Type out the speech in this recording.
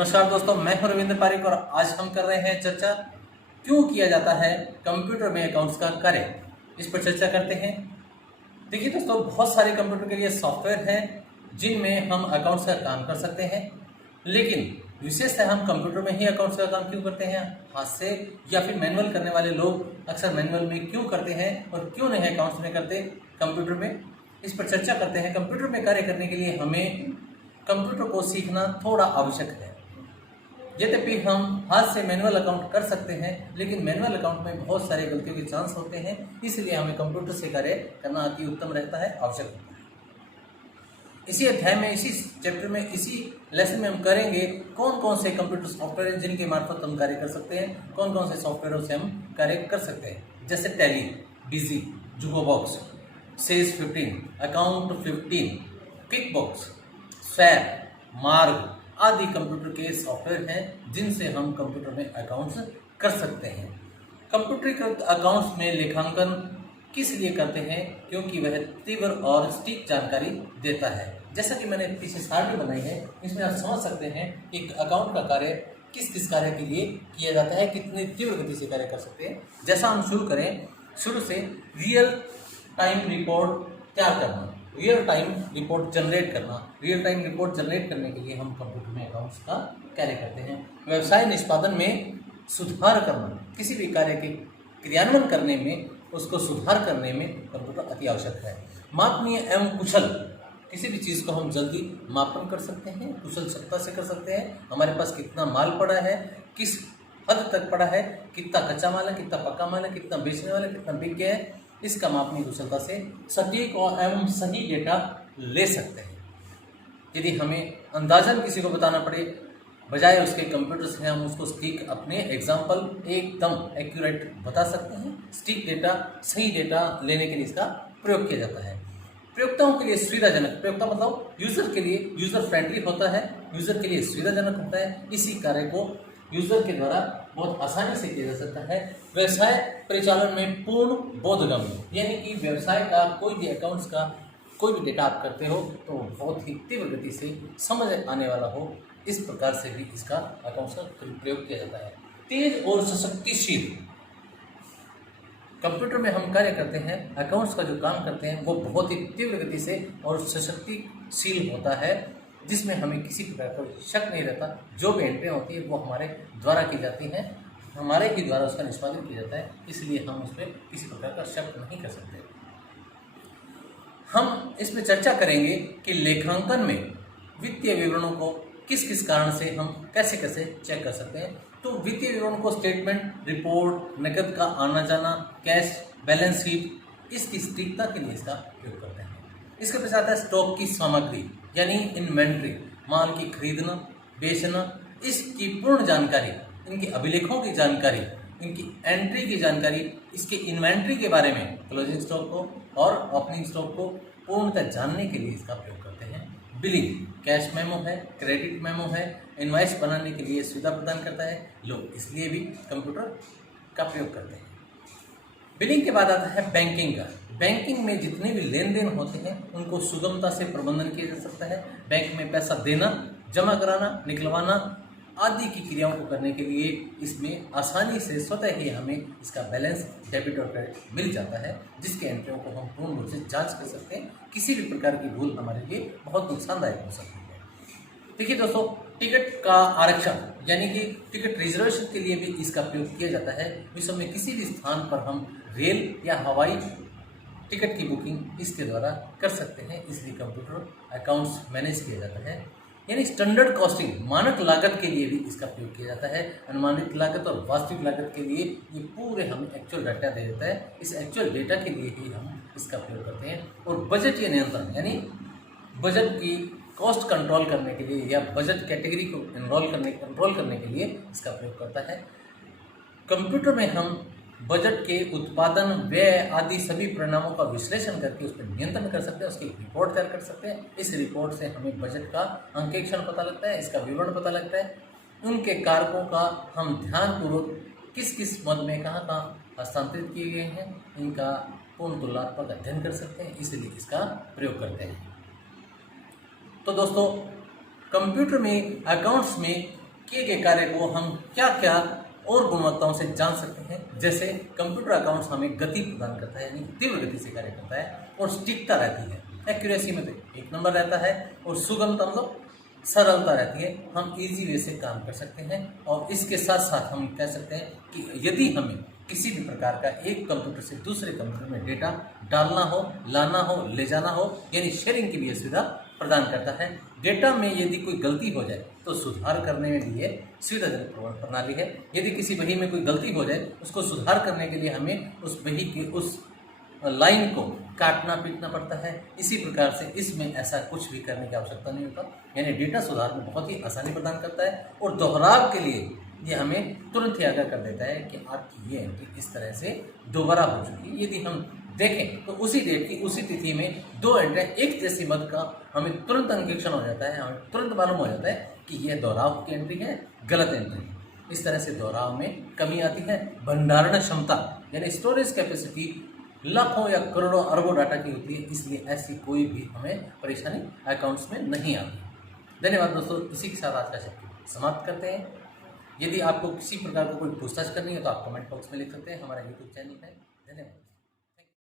नमस्कार दोस्तों, मैं हूं रविंद्र पारिक और आज हम कर रहे हैं चर्चा क्यों किया जाता है कंप्यूटर में अकाउंट्स का कार्य। इस पर चर्चा करते हैं। देखिए दोस्तों, बहुत सारे कंप्यूटर के लिए सॉफ्टवेयर हैं जिनमें हम अकाउंट्स का काम कर सकते हैं, लेकिन विशेषतः हम कंप्यूटर में ही अकाउंट्स का काम क्यों करते हैं, हाथ से या फिर मैनुअल करने वाले लोग अक्सर मैनुअल में क्यों करते हैं और क्यों नहीं अकाउंट्स में करते कंप्यूटर में, इस पर चर्चा करते हैं। कंप्यूटर में कार्य करने के लिए हमें कंप्यूटर को सीखना थोड़ा आवश्यक है। यद्यपि हम हाथ से मैनुअल अकाउंट कर सकते हैं, लेकिन मैनुअल अकाउंट में बहुत सारे गलतियों के चांस होते हैं, इसलिए हमें कंप्यूटर से कार्य करना अति उत्तम रहता है, आवश्यक होता है। इसी अध्याय में, इसी चैप्टर में, इसी लेसन में हम करेंगे कौन कौन से कंप्यूटर सॉफ्टवेयर हैं जिनके मार्फत हम कार्य कर सकते हैं, कौन कौन से सॉफ्टवेयरों से हम कार्य कर सकते हैं, जैसे टैली, बिजी, जुगोबॉक्स, Sage 15, account 15, QuickBooks, swap, Marg आदि कंप्यूटर के सॉफ्टवेयर हैं जिनसे हम कंप्यूटर में अकाउंट्स कर सकते हैं। कंप्यूटरीकृत अकाउंट्स में लेखांकन किस लिए करते हैं? क्योंकि वह तीव्र और सटीक जानकारी देता है। जैसा कि मैंने पीछे सारणी बनाई है, इसमें आप समझ सकते हैं कि अकाउंट का कार्य किस किस कार्य के लिए किया जाता है, कितनी तीव्र गति से कार्य कर सकते हैं। जैसा हम शुरू करें, शुरू से रियल टाइम रिपोर्ट तैयार करना, रियल टाइम रिपोर्ट जनरेट करना। रियल टाइम रिपोर्ट जनरेट करने के लिए हम कंप्यूटर में अकाउंट्स का कार्य करते हैं। व्यवसाय निष्पादन में सुधार करना, किसी भी कार्य के क्रियान्वयन करने में, उसको सुधार करने में कंप्यूटर अति आवश्यक है। मापनीय एवं कुशल, किसी भी चीज़ को हम जल्दी मापन कर सकते हैं, कुशल सत्ता से कर सकते हैं। हमारे पास कितना माल पड़ा है, किस हद तक पड़ा है, कितना कच्चा माल है, कितना पक्का माल है, कितना बेचने वाला है, कितना बिक गया है, इसका मापनीय कुशलता से सटीक और एवं सही डेटा ले सकते हैं। यदि हमें अंदाजन किसी को बताना पड़े, बजाय उसके कंप्यूटर से हम उसको सटीक अपने एग्जाम्पल एकदम एक्यूरेट बता सकते हैं। सटीक डेटा, सही डेटा लेने के लिए इसका प्रयोग किया जाता है। प्रयोक्ताओं के लिए सुविधाजनक, प्रयोक्ता मतलब यूजर के लिए यूजर फ्रेंडली होता है, यूजर के लिए सुविधाजनक होता है। इसी कार्य को यूजर के द्वारा बहुत आसानी से किया जा सकता है। व्यवसाय परिचालन में पूर्ण बोधगम्य, यानी कि व्यवसाय का कोई भी अकाउंट्स का कोई भी डेटा आप करते हो तो बहुत ही तीव्र गति से समझ आने वाला हो, इस प्रकार से भी इसका अकाउंट्स का प्रयोग किया जाता है। तेज और सशक्तिशील, कंप्यूटर में हम कार्य करते हैं, अकाउंट्स का जो काम करते हैं वो बहुत ही तीव्र गति से और सशक्तिशील होता है, जिसमें हमें किसी प्रकार का शक नहीं रहता। जो भी एंट्री होती है वो हमारे द्वारा की जाती हैं, हमारे ही द्वारा उसका निष्पादन किया जाता है, इसलिए हम उस पर किसी प्रकार का शक नहीं कर सकते। हम इसमें चर्चा करेंगे कि लेखांकन में वित्तीय विवरणों को किस किस कारण से हम कैसे कैसे चेक कर सकते हैं। तो वित्तीय विवरण को स्टेटमेंट, रिपोर्ट, नकद का आना जाना, कैश, बैलेंस शीट, इसकी सटीकता के लिए इसका प्रयोग करते हैं। इसके पश्चात है स्टॉक की सामग्री, यानी इन्वेंट्री, माल की खरीदना, बेचना, इसकी पूर्ण जानकारी, इनके अभिलेखों की जानकारी, इनकी एंट्री की जानकारी, इसके इन्वेंट्री के बारे में, क्लोजिंग स्टॉक को और ओपनिंग स्टॉक को पूर्णतः जानने के लिए इसका प्रयोग करते हैं। बिलिंग, कैश मेमो है, क्रेडिट मेमो है, इनवॉइस बनाने के लिए सुविधा प्रदान करता है। लोग इसलिए भी कंप्यूटर का प्रयोग करते हैं। बिलिंग के बाद आता है बैंकिंग का। बैंकिंग में जितने भी लेन देन होते हैं उनको सुगमता से प्रबंधन किया जा सकता है। बैंक में पैसा देना, जमा कराना, निकलवाना आदि की क्रियाओं को करने के लिए इसमें आसानी से स्वतः ही हमें इसका बैलेंस, डेबिट और क्रेडिट मिल जाता है, जिसके एंट्रियों को हम पूर्ण रूप से जांच कर सकते हैं। किसी भी प्रकार की भूल हमारे लिए बहुत नुकसानदायक हो सकती है। देखिए दोस्तों, टिकट का आरक्षण यानी कि टिकट रिजर्वेशन के लिए भी इसका प्रयोग किया जाता है। विश्व में किसी भी स्थान पर हम रेल या हवाई टिकट की बुकिंग इसके द्वारा कर सकते हैं, इसलिए कंप्यूटर अकाउंट्स मैनेज किया जाता है। यानी स्टैंडर्ड कॉस्टिंग, मानक लागत के लिए भी इसका प्रयोग किया जाता है। अनुमानित लागत और वास्तविक लागत के लिए ये पूरे हमें एक्चुअल डाटा दे देता है। इस एक्चुअल डेटा के लिए ही हम इसका प्रयोग करते हैं। और बजट या नियंत्रण, यानी बजट की कॉस्ट कंट्रोल करने के लिए या बजट कैटेगरी को कंट्रोल करने के लिए इसका प्रयोग करता है। कंप्यूटर में हम बजट के उत्पादन, व्यय आदि सभी परिणामों का विश्लेषण करके उस पर नियंत्रण कर सकते हैं, उसकी रिपोर्ट तैयार कर सकते हैं। इस रिपोर्ट से हमें बजट का अंकेक्षण पता लगता है, इसका विवरण पता लगता है। उनके कारकों का हम ध्यानपूर्वक किस किस मद में कहाँ कहाँ हस्तांतरित किए गए हैं, इनका पूर्ण तुलनात्मक अध्ययन कर सकते हैं, इसलिए इसका प्रयोग करते हैं। तो दोस्तों, कंप्यूटर में अकाउंट्स में किए गए कार्य को हम क्या क्या और गुणवत्ताओं से जान सकते हैं। जैसे कंप्यूटर अकाउंट्स हमें गति प्रदान करता है, यानी तीव्र गति से कार्य करता है और सटीकता रहती है। एक्यूरेसी में तो 1 नंबर रहता है और सुगमता मतलब सरलता रहती है। हम इजी वे से काम कर सकते हैं और इसके साथ साथ हम कह सकते हैं कि यदि हमें किसी भी प्रकार का एक कंप्यूटर से दूसरे कंप्यूटर में डेटा डालना हो, लाना हो, ले जाना हो, यानी शेयरिंग की भी सुविधा प्रदान करता है। डेटा में यदि कोई गलती हो जाए तो सुधार करने के लिए सुविधाजनक प्रणाली है। यदि किसी बही में कोई गलती हो जाए उसको सुधार करने के लिए हमें उस बही के उस लाइन को काटना पीटना पड़ता है। इसी प्रकार से इसमें ऐसा कुछ भी करने की आवश्यकता नहीं होता, यानी डेटा सुधार में बहुत ही आसानी प्रदान करता है और दोहराव के लिए ये हमें तुरंत ही आगाह कर देता है कि आपकी ये एंट्री इस तरह से दोबारा हो चुकी है। यदि हम देखें तो उसी डेट की उसी तिथि में 2 एंट्रियाँ एक जैसी मत का हमें तुरंत अंकेक्षण हो जाता है, हमें तुरंत मालूम हो जाता है कि यह दोहराव की एंट्री है, गलत एंट्री है। इस तरह से दोहराव में कमी आती है। भंडारण क्षमता यानी स्टोरेज कैपेसिटी लाखों या करोड़ों अरबों डाटा की होती है, इसलिए ऐसी कोई भी हमें परेशानी अकाउंट्स में नहीं आती। धन्यवाद दोस्तों, इसी के साथ आज का सेशन समाप्त करते हैं। यदि आपको किसी प्रकार का कोई पूछताछ करनी है तो आप कमेंट बॉक्स में लिख सकते हैं। हमारा यूट्यूब चैनल है। धन्यवाद।